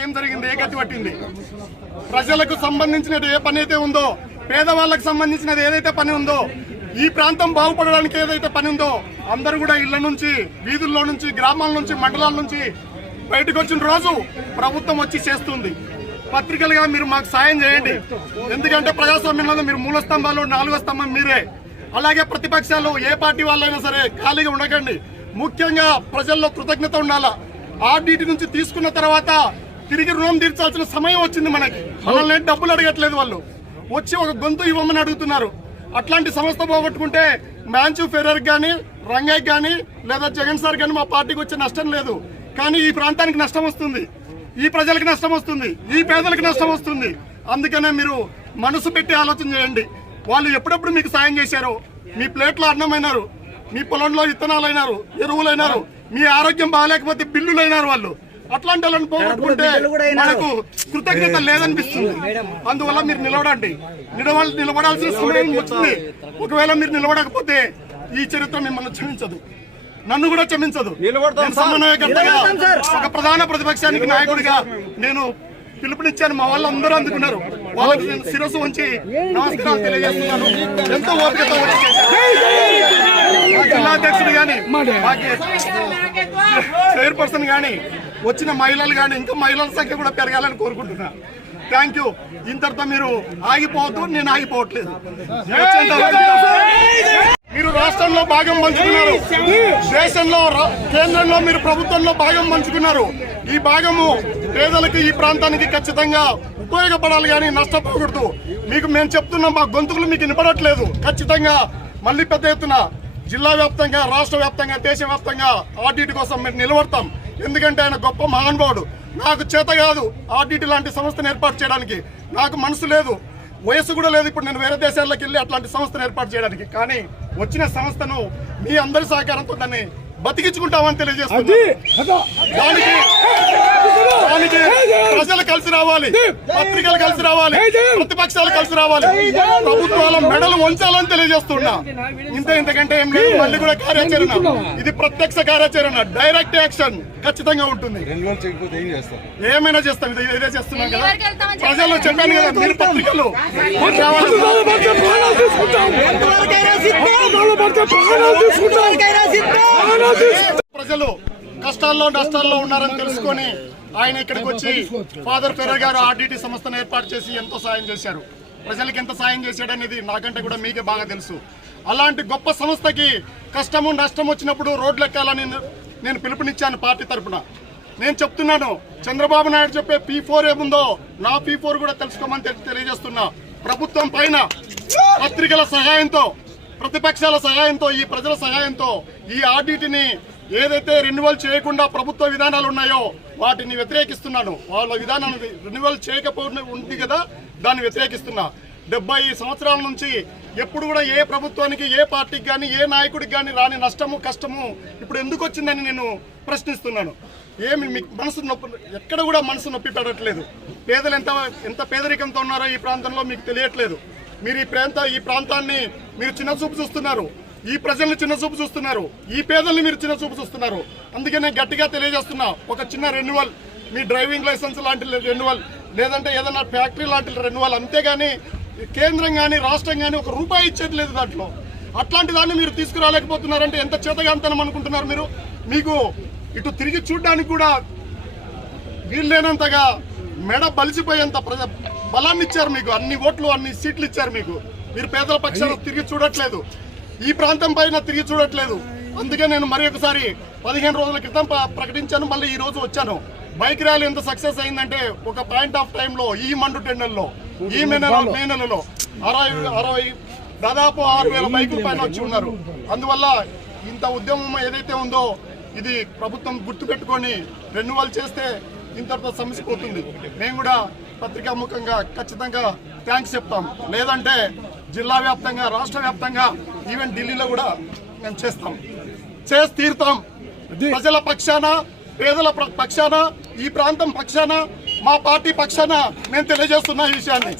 ఏం జరిగింది? ఏ గతి పట్టింది? ప్రజలకు సంబంధించినది ఏ పని అయితే ఉందో పేదవాళ్ళకు సంబంధించినది ఏదైతే పని ఉందో ఈ ప్రాంతం బాగుపడడానికి ఏదైతే పని ఉందో అందరూ కూడా ఇళ్ళ నుంచి వీధుల్లో నుంచి గ్రామాల నుంచి మండలాల నుంచి బయటకు వచ్చిన రోజు ప్రభుత్వం వచ్చి చేస్తుంది. పత్రికలుగా మీరు మాకు సాయం చేయండి. ఎందుకంటే ప్రజాస్వామ్యంలో మీరు మూల స్తంభాలు నాలుగో స్తంభం మీరే. అలాగే ప్రతిపక్షాలు ఏ పార్టీ వాళ్ళైనా సరే ఖాళీగా ఉండకండి. ముఖ్యంగా ప్రజల్లో కృతజ్ఞత ఉండాలా? ఆర్డీటీ నుంచి తీసుకున్న తర్వాత తిరిగి రుణం తీర్చాల్సిన సమయం వచ్చింది మనకి. మనల్ని డబ్బులు అడగట్లేదు వాళ్ళు. వచ్చి ఒక గొంతు ఇవ్వమని అడుగుతున్నారు. అట్లాంటి సంస్థ పోగొట్టుకుంటే మ్యాంచు ఫెరర్ కానీ రంగయ్య కానీ లేదా జగన్ సార్ కానీ మా పార్టీకి వచ్చే నష్టం లేదు. కానీ ఈ ప్రాంతానికి నష్టం వస్తుంది. ఈ ప్రజలకు నష్టం వస్తుంది. ఈ పేదలకు నష్టం వస్తుంది. అందుకనే మీరు మనసు పెట్టి ఆలోచన చేయండి. వాళ్ళు ఎప్పుడెప్పుడు మీకు సాయం చేశారు మీ ప్లేట్లో అన్నమైనారు మీ పొలంలో విత్తనాలైనారు ఎరువులైనారు మీ ఆరోగ్యం బాగాలేకపోతే బిల్లులైనారు వాళ్ళు. అట్లాంటి వాళ్ళని పోగొట్టుకుంటే మనకు కృతజ్ఞత లేదనిపిస్తుంది. అందువల్ల మీరు నిలబడండి. నిలబడ నిలబడాల్సిన సమయం వచ్చింది. ఒకవేళ మీరు నిలబడకపోతే ఈ చరిత్ర మిమ్మల్ని క్షమించదు. నన్ను కూడా క్షమించదు. సమన్వయకర్తగా ఒక ప్రధాన ప్రతిపక్షానికి నాయకుడిగా నేను పిలుపునిచ్చాను. మా వాళ్ళు అందరూ అందుకున్నారు. వాళ్ళకి నేను శిరస్సు ఉంచి నమస్కారాలు తెలియజేస్తున్నాను. ఎంతో ఓపికతో జిల్లా అధ్యక్షుడు గాని చైర్పర్సన్ గాని వచ్చిన మహిళలు గాని ఇంకా మహిళల సంఖ్య కూడా పెరగాలని కోరుకుంటున్నా. థ్యాంక్ యూ ఇంతటితో మీరు ఆగిపోవద్దు నేను ఆగిపోవట్లేదు. మీరు రాష్ట్రంలో భాగం పంచుకున్నారు. దేశంలో కేంద్రంలో మీరు ప్రభుత్వంలో భాగం పంచుకున్నారు. ఈ భాగము పేదలకు ఈ ప్రాంతానికి ఖచ్చితంగా ఉపయోగపడాలి కానీ నష్టపోకూడదు. మీకు మేము చెప్తున్నాం మా గొంతుకులు మీకు వినపడట్లేదు. ఖచ్చితంగా మళ్ళీ పెద్ద ఎత్తున జిల్లా వ్యాప్తంగా రాష్ట్ర వ్యాప్తంగా దేశ వ్యాప్తంగా ఆర్టీటీ కోసం మేము నిలబడతాం. ఎందుకంటే ఆయన గొప్ప మహానుభావుడు నాకు చేత కాదు ఆర్టీటీ లాంటి సంస్థను ఏర్పాటు చేయడానికి నాకు మనసు లేదు వయసు కూడా లేదు ఇప్పుడు నేను వేరే దేశాల్లోకి వెళ్ళి అట్లాంటి సంస్థను ఏర్పాటు చేయడానికి కానీ వచ్చిన సంస్థను మీ అందరి సహకారంతో దాన్ని బతికించుకుంటామని తెలియజేస్తున్నాను దానికి దానికి ప్రజలు కలిసి రావాలి పత్రికలు కలిసి రావాలి ప్రతిపక్షాలు కలిసి రావాలి ప్రభుత్వాల మెడలు వంచాలని తెలియజేస్తున్నా ఇంత ఇంతకంటే ఏం లేదు మళ్ళీ కూడా కార్యాచరణ ఇది ప్రత్యక్ష కార్యాచరణ డైరెక్ట్ యాక్షన్ ఖచ్చితంగా ఉంటుంది. రెండు రోజులు చేయకపోతే ఏం చేస్తారు ఏమైనా చేస్తాం. ఇది ఇదే చేస్తున్నాం కదా. ప్రజలు చెప్పాను కదా మీరు పత్రికలు. ప్రజలు కష్టాల్లో నష్టాల్లో ఉన్నారని తెలుసుకొని ఆయన ఇక్కడికి వచ్చి ఫాదర్ ఫెరర్ గారు ఆర్డిటి సంస్థను ఏర్పాటు చేసి ఎంతో సాయం చేశారు. ప్రజలకు ఎంత సాయం చేశాడనేది నాకంటే కూడా మీకే బాగా తెలుసు. అలాంటి గొప్ప సంస్థకి కష్టము నష్టం వచ్చినప్పుడు రోడ్లు ఎక్కాలని నేను పిలుపునిచ్చాను పార్టీ తరపున. నేను చెప్తున్నాను చంద్రబాబు నాయుడు చెప్పే పీ ఫోర్ ఏముందో నా పీ ఫోర్ కూడా తెలుసుకోమని తెలియజేస్తున్నా. ప్రభుత్వం పైన పత్రికల సహాయంతో ప్రతిపక్షాల సహాయంతో ఈ ప్రజల సహాయంతో ఈ ఆడిటిని ఏదైతే రెన్యువల్ చేయకుండా ప్రభుత్వ విధానాలు ఉన్నాయో వాటిని వ్యతిరేకిస్తున్నాను. వాళ్ళ విధానాన్ని రెన్యువల్ చేయకపోవడం ఉంది కదా దాన్ని వ్యతిరేకిస్తున్నా. డెబ్బై సంవత్సరాల నుంచి ఎప్పుడు కూడా ఏ ప్రభుత్వానికి ఏ పార్టీకి కానీ ఏ నాయకుడికి కానీ రాని నష్టము కష్టము ఇప్పుడు ఎందుకు వచ్చిందని నేను ప్రశ్నిస్తున్నాను. ఏమి మీకు మనసు నొప్పి ఎక్కడ కూడా మనసు నొప్పి పెట్టట్లేదు పేదలు ఎంత ఎంత పేదరికంతో ఉన్నారో ఈ ప్రాంతంలో మీకు తెలియట్లేదు. మీరు ఈ ప్రాంత ఈ ప్రాంతాన్ని మీరు చిన్న చూపు చూస్తున్నారు. ఈ ప్రజల్ని చిన్న చూపు చూస్తున్నారు. ఈ పేదల్ని మీరు చిన్న చూపు చూస్తున్నారు. అందుకే నేను గట్టిగా తెలియజేస్తున్నా ఒక చిన్న రెన్యువల్ మీ డ్రైవింగ్ లైసెన్స్ లాంటి రెన్యువల్ లేదంటే ఏదైనా ఫ్యాక్టరీ లాంటి రెన్యువల్ అంతేగాని కేంద్రం కానీ రాష్ట్రం కానీ ఒక రూపాయి ఇచ్చేది లేదు దాంట్లో. అట్లాంటి దాన్ని మీరు తీసుకురాలేకపోతున్నారంటే ఎంత చేతగాంతనం అనుకుంటున్నారు మీరు? మీకు ఇటు తిరిగి చూడడానికి కూడా వీళ్ళేనంతగా మెడ బలిసిపోయేంత ప్రజ బలాన్ని ఇచ్చారు మీకు. అన్ని ఓట్లు అన్ని సీట్లు ఇచ్చారు మీకు. మీరు పేదల పక్షాలు తిరిగి చూడట్లేదు. ఈ ప్రాంతం పైన తిరిగి చూడట్లేదు. అందుకే నేను మరి ఒకసారి పదిహేను రోజుల క్రితం ప్ర- ప్రకటించాను. మళ్ళీ ఈ రోజు వచ్చాను. బైక్ ర్యాలీ ఎంత సక్సెస్ అయిందంటే ఒక పాయింట్ ఆఫ్ టైంలో ఈ మండు టెండల్లో ఈ మే నెల మే నెలలో అరవై అరవై దాదాపు ఆరు వేల బైకుల పైన వచ్చి ఉన్నారు. అందువల్ల ఇంత ఉద్యమం ఏదైతే ఉందో ఇది ప్రభుత్వం గుర్తు పెట్టుకొని రెన్యువల్ చేస్తే ఇంతటితో సమస్య పోతుంది మేము కూడా పత్రికాముఖంగా ఖచ్చితంగా థ్యాంక్స్ చెప్తాం. లేదంటే జిల్లా వ్యాప్తంగా రాష్ట్ర వ్యాప్తంగా ఈవెన్ ఢిల్లీలో కూడా మేము చేస్తాం. చేసి తీరుతాం. ప్రజల పక్షాన పేదల పక్షాన ఈ ప్రాంతం పక్షాన మా పార్టీ పక్షాన మేము తెలియజేస్తున్న ఈ విషయాన్ని.